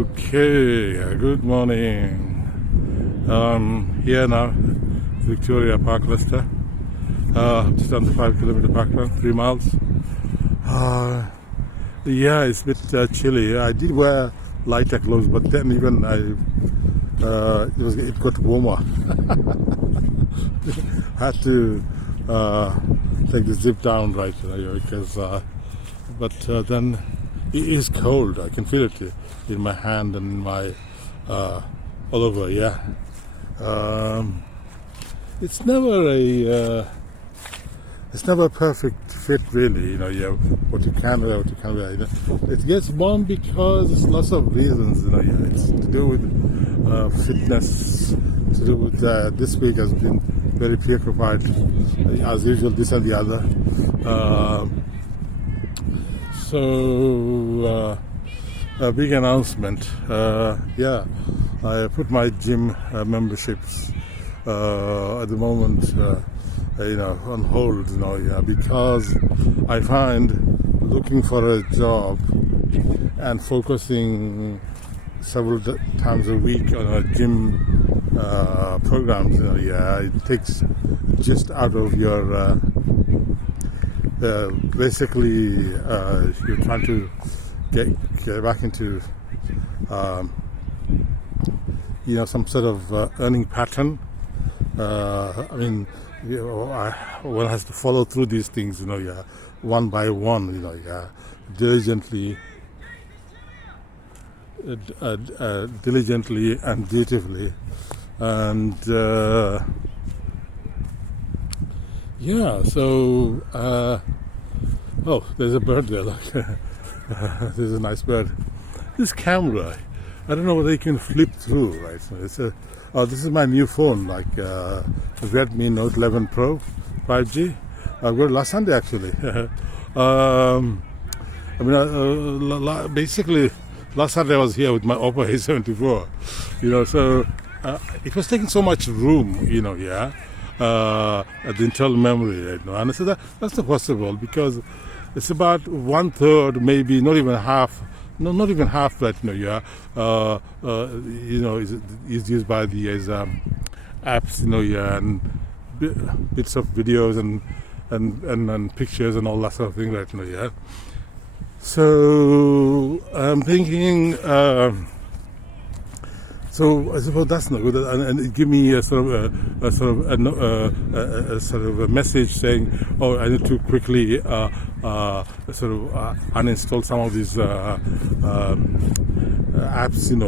Okay, good morning. Here now, Victoria Park, Leicester. Just under 5 kilometer park run, 3 miles. Yeah, it's a bit chilly. I did wear lighter clothes, but then even it got warmer. I had to take the zip down, right? Because then it is cold. I can feel it in my hand and in my all over. Yeah, it's never a perfect fit, really. What you can wear, what you can't wear. It gets warm because there's lots of reasons. It's to do with fitness. To do with this week has been very preoccupied as usual. This and the other. So a big announcement. Yeah, I put my gym memberships at the moment. On hold, because I find looking for a job and focusing several times a week on a gym programs, it takes just out of your basically you're trying to get back into some sort of earning pattern. One has to follow through these things, one by one, diligently and dutifully, and So, oh, there's a bird there. Look, there's a nice bird. This camera, I don't know whether you can flip through, right? So this is my new phone, Redmi Note 11 Pro 5G. I got it last Sunday, actually. Basically, last Sunday I was here with my Oppo A74. So it was taking so much room, at the internal memory, and I said that's not possible because it's about 1/3, maybe not even half. No, not even half that. Is used by the apps. And bits of videos and pictures and all that sort of thing, right? So I'm thinking. So I suppose that's not good, and it give me a sort of a message saying, "Oh, I need to quickly uninstall some of these apps, in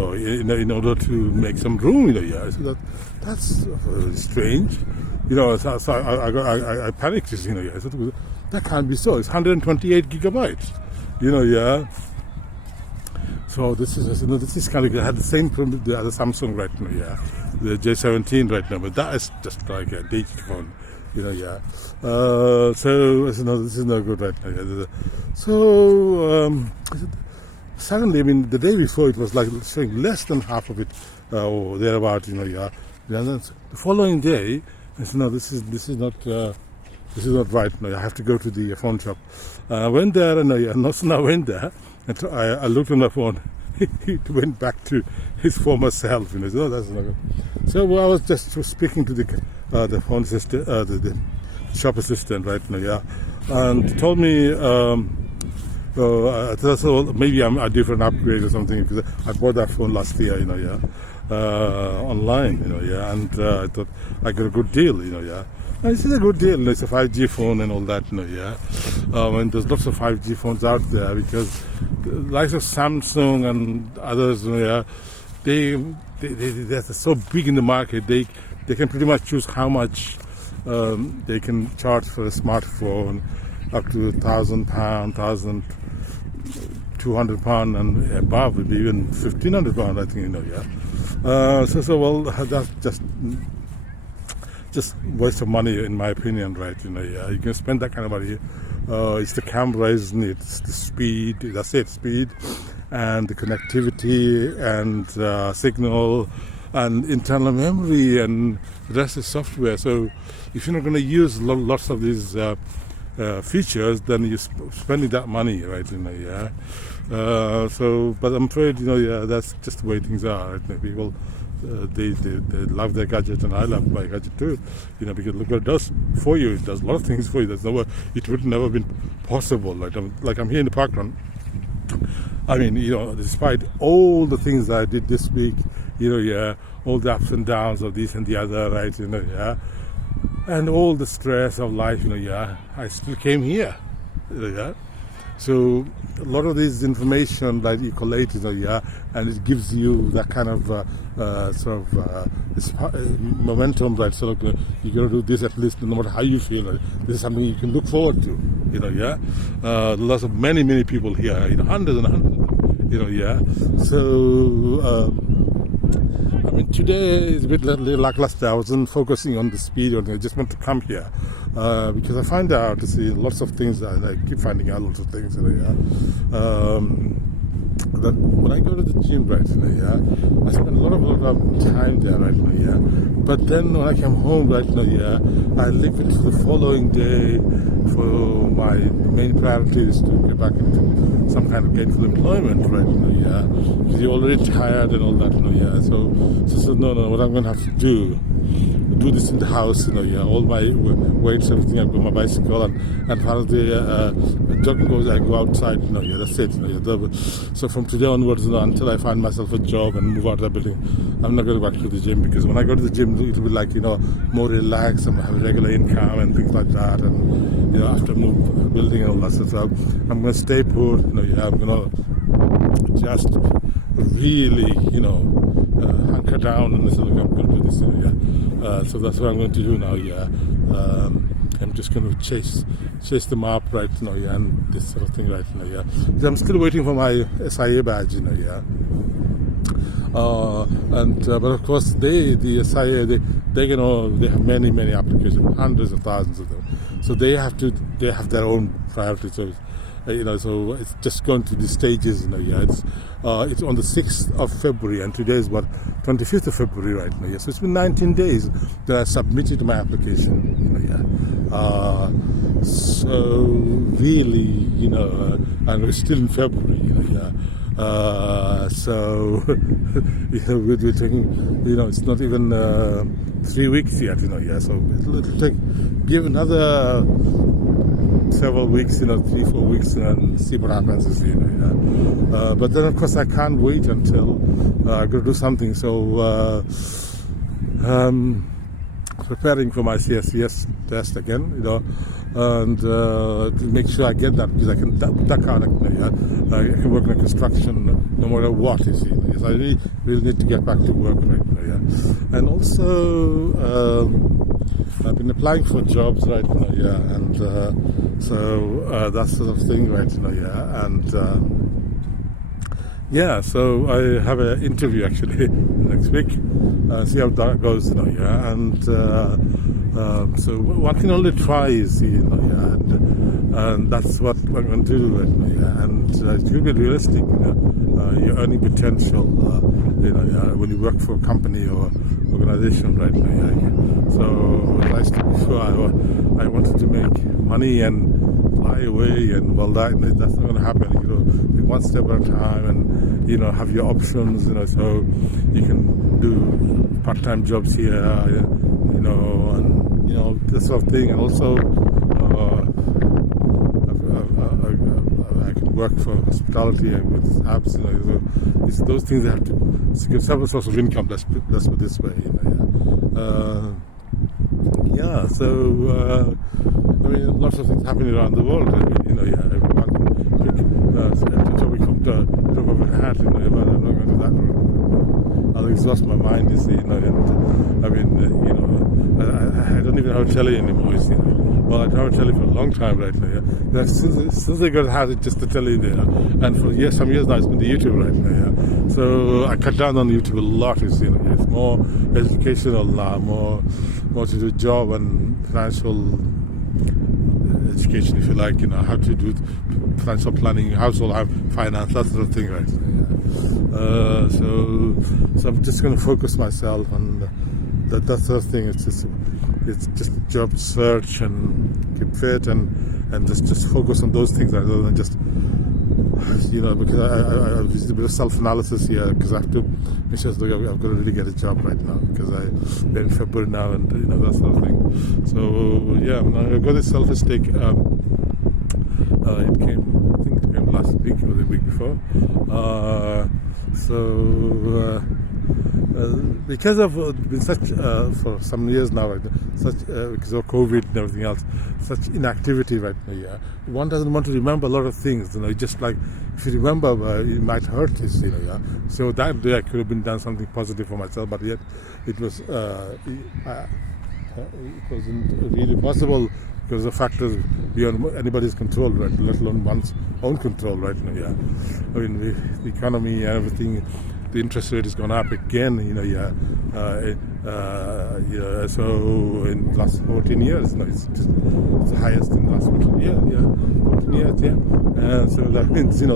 order to make some room." So that's strange, So I panicked, I said, that can't be so. It's 128 gigabytes, So this is kind of, I had the same problem with the other Samsung right now, the J17 right now, but that is just like a dated phone, So I said, no, this is not good right now. So suddenly, the day before it was like showing less than half of it, or thereabout, And then the following day, I said, no, this is not right. No, I have to go to the phone shop. I went there, and I went there. And so I looked on my phone. It went back to his former self. That's not good. So I was just speaking to the phone assistant, the shop assistant, right now, and he told me, so maybe I'm due for an upgrade or something because I bought that phone last year, online, and I thought I got a good deal, And this is a good deal. It's a 5G phone and all that, and there's lots of 5G phones out there because the likes of Samsung and others, they're so big in the market. They can pretty much choose how much they can charge for a smartphone, up to £1,000, £1,200, and above, maybe even £1,500, I think, well, that's just waste of money, in my opinion, right? You can spend that kind of money. It's the camera, isn't it? It's the speed. That's it, speed, and the connectivity, and signal, and internal memory, and the rest is software. So if you're not going to use lots of these features, then you're spending that money, right? But I'm afraid, that's just the way things are. Right? People, they love their gadget, and I love my gadget too. Because look what it does for you. It does a lot of things for you. It would never been possible. Like I'm here in the parkrun. Despite all the things I did this week, all the ups and downs of this and the other, right? And all the stress of life, I still came here, So a lot of this information that you collate, and it gives you that kind of momentum, right? So you got to do this at least, no matter how you feel. This is something you can look forward to, Lots of many people here, hundreds and hundreds of them, So. Today is a bit lackluster. I wasn't focusing on the speed, I just want to come here because I find out to see lots of things, and I keep finding out lots of things. That when I go to the gym, right, I spend a lot of time there, right, But then when I come home, right, I leave it to the following day for my main priority is to get back into some kind of gainful employment, right, Because you're already tired and all that, So no, what I'm going to have to do this in the house, all my weights, everything. I've got my bicycle, and as far as the jogging goes, I go outside, that's it, So from today onwards, until I find myself a job and move out of the building, I'm not going to go back to the gym, because when I go to the gym, it'll be like, more relaxed, and have a regular income and things like that, and, after move building and all that stuff. I'm going to stay put, I'm going to just really, hunker down and say, look, I'm going to do this, So that's what I'm going to do now, I'm just going to chase them up, right, and this sort of thing, right, Because I'm still waiting for my SIA badge, but of course the SIA, they have many applications, hundreds of thousands of them, so they have their own priorities. So so it's just going through the stages, It's on the 6th of February, and today is 25th of February right now. So it's been 19 days that I submitted my application, So really, and we're still in February, So we're taking, it's not even 3 weeks yet, So it'll give another several weeks, 3-4 weeks, and see what happens. But then of course I can't wait until I got to do something. So preparing for my CSCS test again, and to make sure I get that, because I can duck out. I can work in construction no matter what. So I really need to get back to work right now. And also I've been applying for jobs right now, and so that sort of thing right now, and so I have an interview actually next week. See how that goes, and so one can only try, and that's what I'm going to do right now, and it will be realistic, your earning potential, when you work for a company or organization right now. So as I said before, I wanted to make money and fly away, and that's not going to happen. One step at a time, and have your options, so you can do part-time jobs here, and this sort of thing, and also I can work for hospitality with apps, it's those things that have to secure several source of income. Let's put this way, So lots of things happening around the world. Everyone can topic from the top of a hat, but I'm not going to do that. I'll exhaust my mind, and I don't even have a telly anymore, Well, I don't have a telly for a long time right now. Since I got had it, just the telly there, and for some years now it's been the YouTube right now. So I cut down on YouTube a lot. It's more educational now, more to do job and financial education, if you like. How to do financial planning, household finance, that sort of thing, right? So I'm just going to focus myself on that sort of thing. It's just it's just job search and keep fit and just focus on those things rather than just, because I did a bit of self-analysis here because I have to make sure that I've got to really get a job right now because we're in February now and that sort of thing. So yeah, I got this self-esteem. It came last week or the week before. Because of been such for some years now, right, such because of COVID and everything else, such inactivity right now. Yeah, one doesn't want to remember a lot of things. Just like if you remember, it might hurt this. Yeah. So that day I could have been done something positive for myself, but yet it wasn't really possible because the factors beyond anybody's control, right? Let alone one's own control, right? Yeah. I mean, the economy and everything. The interest rate has gone up again, so in the last 14 years, it's the highest in the last 14 years, so that means, at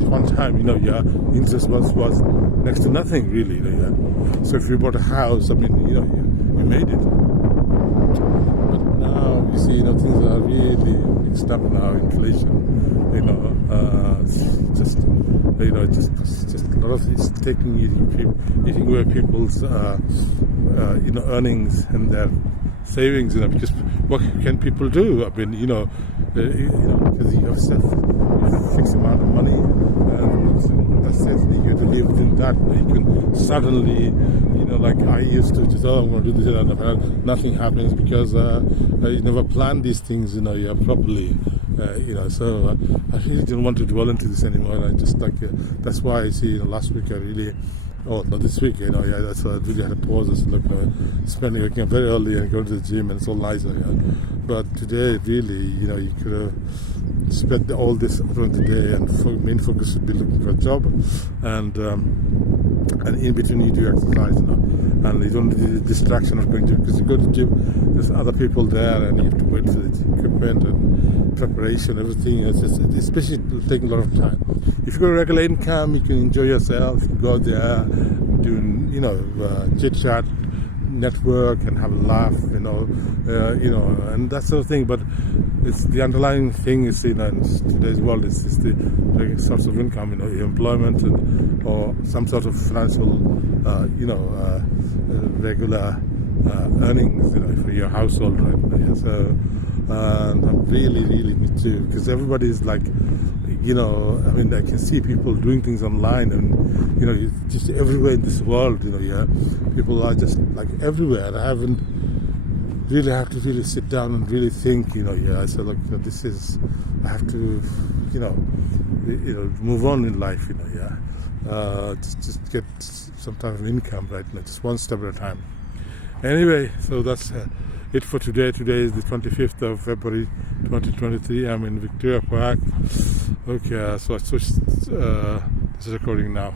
one time, interest was next to nothing, really, So if you bought a house, you made it. But now, you see, things are really mixed up now, inflation, just a lot of it's eating away people's earnings and their savings, because what can people do? Because you have a fixed amount of money, that's it. You have to live within that. You can suddenly, like I used to just, I'm going to do this and nothing happens because you never plan these things, properly. So I really didn't want to dwell into this anymore. I just that's why I see last week I really, not this week, that's why I really had to pause and look, waking up very early and going to the gym and it's all nice. But today, really, you could have spent all this during the day and main focus would be looking for a job and in between you do exercise, and you don't need the distraction of going to, because you go to the gym, there's other people there and you have to wait for the equipment and preparation, everything. It's especially taking a lot of time. If you got a regular income, you can enjoy yourself, go there, doing, chit chat, network and have a laugh, and that sort of thing. But it's the underlying thing is, in today's world, it's the source of income, employment or some sort of financial, regular earnings, for your household, right? So, I'm really, me too, because everybody's like, I can see people doing things online and, just everywhere in this world, people are just like everywhere. I haven't really have to really sit down and really think, I said, look, this is, I have to, move on in life, just get some type of income, right? Just one step at a time. Anyway, so that's it for today. Today is the 25th of February 2023. I'm in Victoria Park. Okay, so I switched this is recording now.